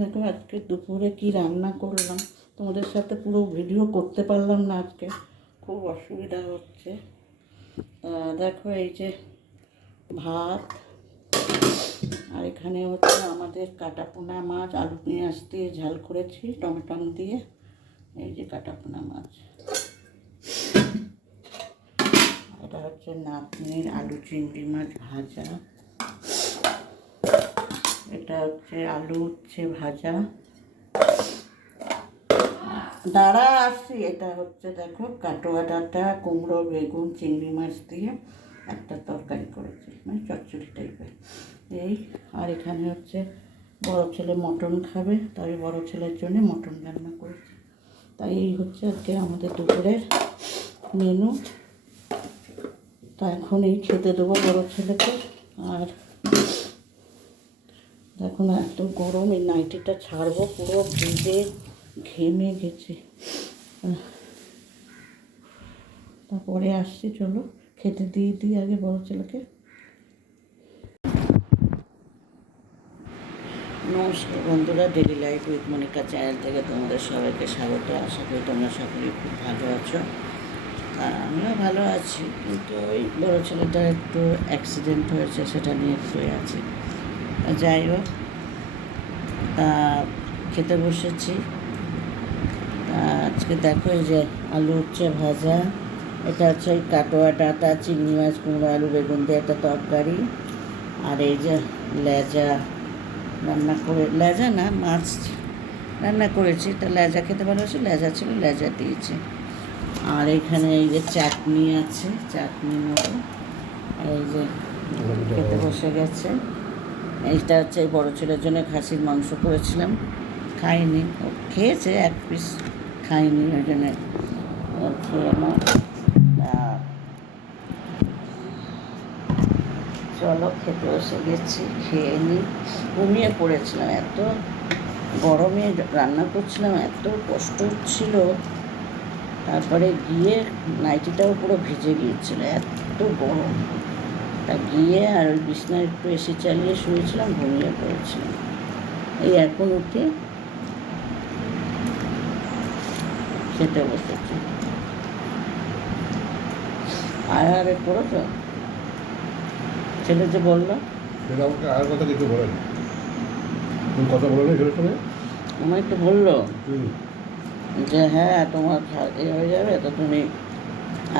দেখো আজকে দুপুরে কি রান্না করলাম। তোমাদের সাথে পুরো ভিডিও করতে পারলাম না আজকে। খুব অসুবিধা হচ্ছে। দেখো এই যে ভাত, আর এখানে হচ্ছে আমাদের কাটাপোনা মাছ, আলু পেঁয়াজ দিয়ে ঝাল করেছি টমেটম দিয়ে। এই যে কাটাপোনা মাছ। এটা হচ্ছে নাতনির আলু চিংড়ি মাছ ভাজা। এটা হচ্ছে আলু, হচ্ছে ভাজা। দাঁড়া, আসছি। এটা হচ্ছে দেখো কাটোয়া ডাঁটা, কুমড়ো, বেগুন, চিংড়ি মাছ দিয়ে একটা তরকারি করেছি মানে চচ্চড়ি টাইপের। এই, আর এখানে হচ্ছে বড় ছেলে মটন খাবে, তাই বড় ছেলের জন্য মটন রান্না করেছি। তাই এই হচ্ছে আজকে আমাদের দুপুরের মেনু। তা এখন এই খেতে দেবো বড় ছেলেকে, আর দেখো না এত গরম, এই নাইটিটা ছাড়বো পুরো ভিজে, ঘেমে গেছে। তারপরে আসছি, চলো, খেতে দিয়ে দিই আগে বড় ছেলেকে। নমস্কার বন্ধুরা daily life with Monika channel থেকে তোমাদের সবাইকে স্বাগত। আশা করি তোমরা সকলেই খুব ভালো আছো। আর আমিও ভালো আছি, কিন্তু ওই বড়ো ছেলেটার একটু অ্যাক্সিডেন্ট হয়েছে, সেটা নিয়ে একটু আছি। যাই হোক, তা খেতে বসেছি। আজকে দেখো এই যে আলু হচ্ছে ভাজা, এটা হচ্ছে ওই কাটোয়া ডাঁটা, চিংড়ি মাছ, কুমড়ো আলু, বেগুন দিয়ে একটা তরকারি, আর এই যে লেজা রান্না করে, লেজা না, মাছ রান্না করেছি। তা লেজা খেতে ভালোবাসি, লেজা ছিল, লেজা দিয়েছি। আর এখানে এই যে চাটনি আছে চাটনি মতো। এই যে খেতে বসে গেছে। এইটা হচ্ছে এই বড়ো ছেলের জন্য খাসির মাংস করেছিলাম। খাইনি। ও খেয়েছে, এক পিস খাইনি, ওই জন্য খেয়ে না। চলো, খেতে বসে গেছি, খেয়ে নিই ঘুমিয়ে পড়েছিলাম, এত গরমে রান্না করছিলাম, এত কষ্ট হচ্ছিল। তারপরে গিয়ে নাইটিটাও পুরো ভিজে গিয়েছিল, এত গরম। তা গিয়ে আর ওই বিছনায় একটু এসে চালিয়ে শুয়েছিলাম ঘুমিয়ে পড়েছিলাম। এই এখন উঠে খেতে বসেছি। আর আরে করেছ ছেলে যে বলল। সেটা আমাকে আর কথা কিছু বলেন। তুমি কথা বলে না ছেলের সঙ্গে? আমার একটু বলল। যে হ্যাঁ তোমার এ হয়ে যাবে তো তুমি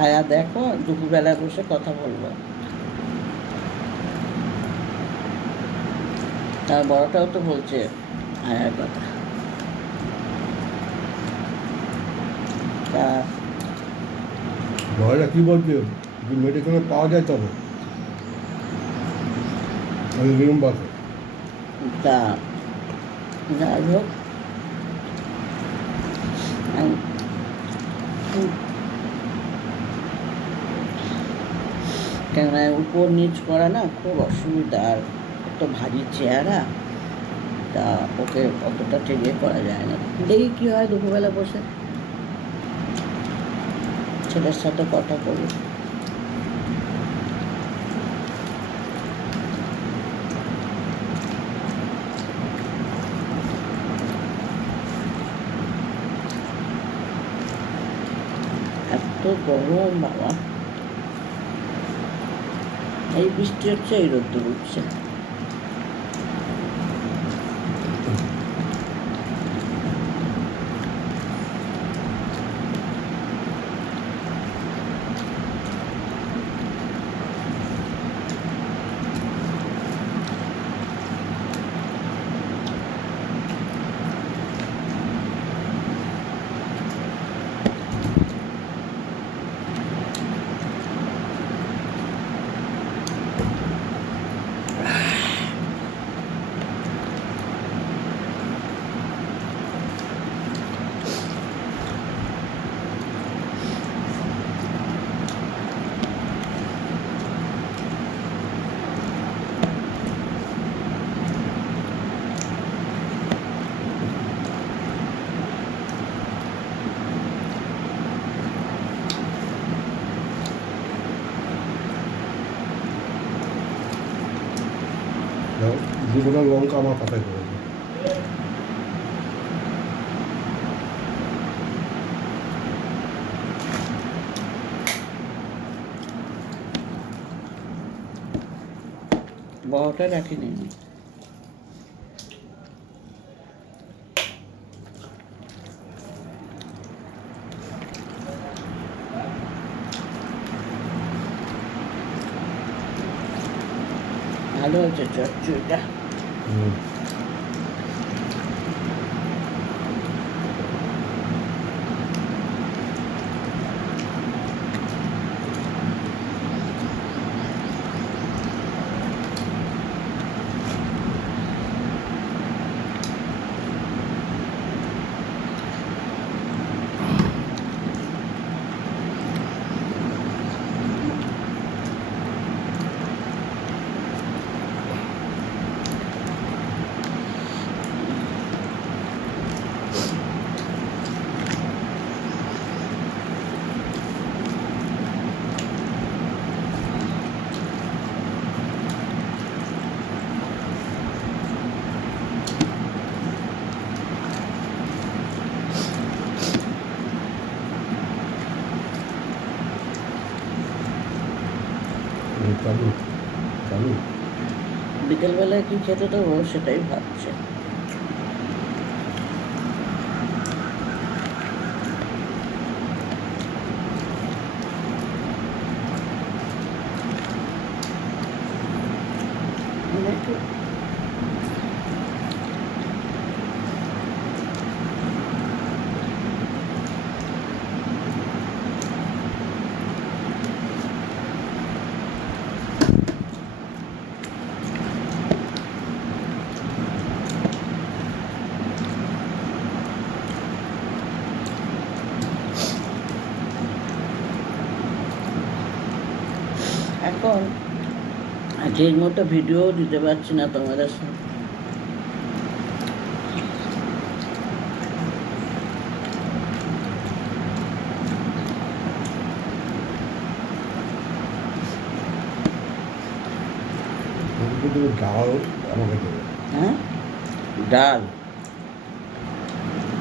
আয়া দেখো দুপুরবেলা বসে কথা বলব। তার বড়টাও তো বলছে আয়ার কথা। তা ভয়টা কী বলছে? মেডিকেলে পাওয়া যায় তবে। আমি নিয়ম বাসে। তা যাই হোক। কেননা উপর নিচ করা না খুব অসুবিধা আর এত ভারী চেহারা, তা ওকে অতটা টেনে করা যায় না। দেখি কী হয় দুপুরবেলা বসে। ছেলের সাথে কথা বলি। এত গরম বাবা। এই বৃষ্টি হচ্ছে এই রোদ্দুর উঠছে। গোটা লঙ্কা আমার পাতায় করে দিই বড়টা রাখিনি আমি। ভালো হয়েছে চচ্চড়িটা 嗯。চালু চালু বিকেলবেলায় কি খেতে দেবো সেটাই ভাবছে একটু এখন? ঠিক মতো ভিডিও দিতে পারছি না তোমাদের সাথে। ডাল আমাকে দেবে। হ্যাঁ? ডাল।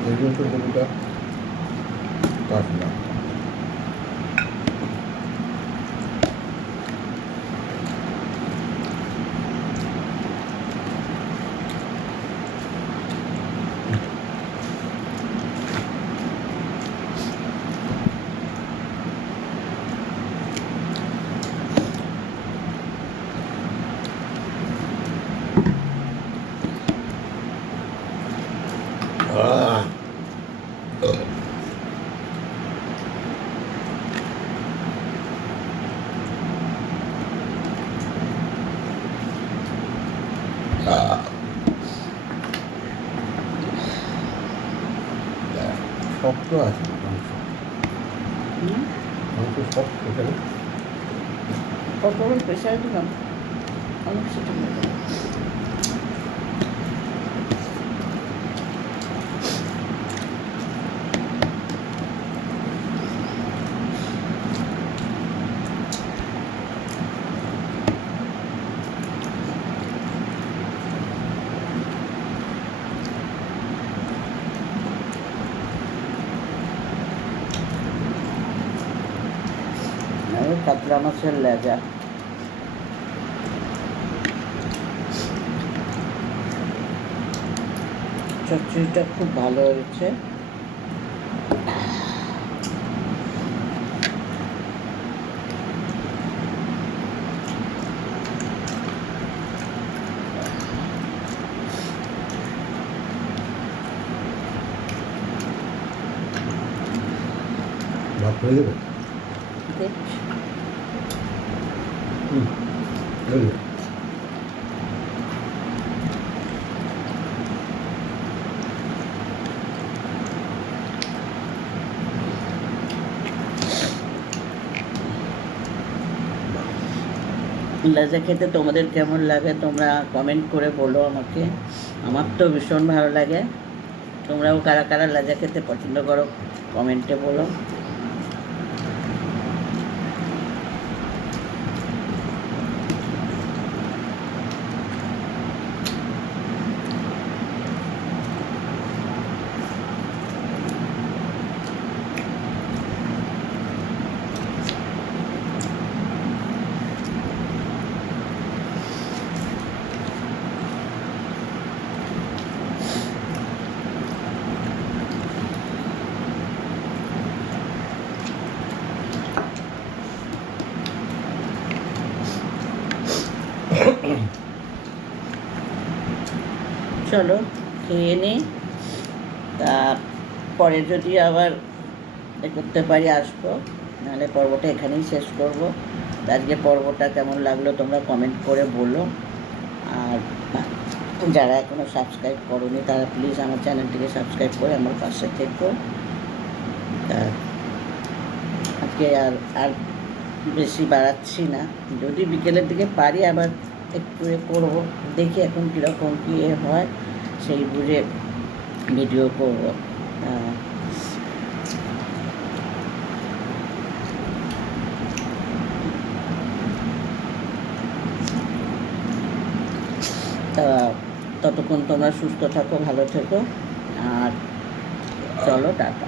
এই জন্য তো শক্ত আছে মাংস? মাংস শক্ত কেন পটল প্রেশার দিলাম অনেক সেটা কাতলা মাছের লেজা। চচ্চড়িটা খুব ভালো হয়েছে। ভাত হয়ে দেখছি হুম হয়ে যাবে লেজা খেতে তোমাদের কেমন লাগে তোমরা কমেন্ট করে বলো আমাকে। আমার তো ভীষণ ভালো লাগে। তোমরাও কারা কারা লেজা খেতে পছন্দ করো কমেন্টে বলো। চলো, খেয়ে নিই তা পরে যদি আবার এ করতে পারি আসব, নাহলে পর্বটা এখানেই শেষ করব। আজকে পর্বটা কেমন লাগল তোমরা কমেন্ট করে বলো। আর যারা এখনও সাবস্ক্রাইব করোনি, তারা প্লিজ আমার চ্যানেলটিকে সাবস্ক্রাইব করে আমার পাশে থেকো। তা আজকে আর আর বেশি বাড়াচ্ছি না। যদি বিকেলের দিকে পারি আবার একটু এ করব দেখি এখন কীরকম কী এ হয়। সেই বুঝে ভিডিও করব। আহ, তা ততক্ষণ তোমরা সুস্থ থাকো ভালো থেকো। আর চলো টাটা।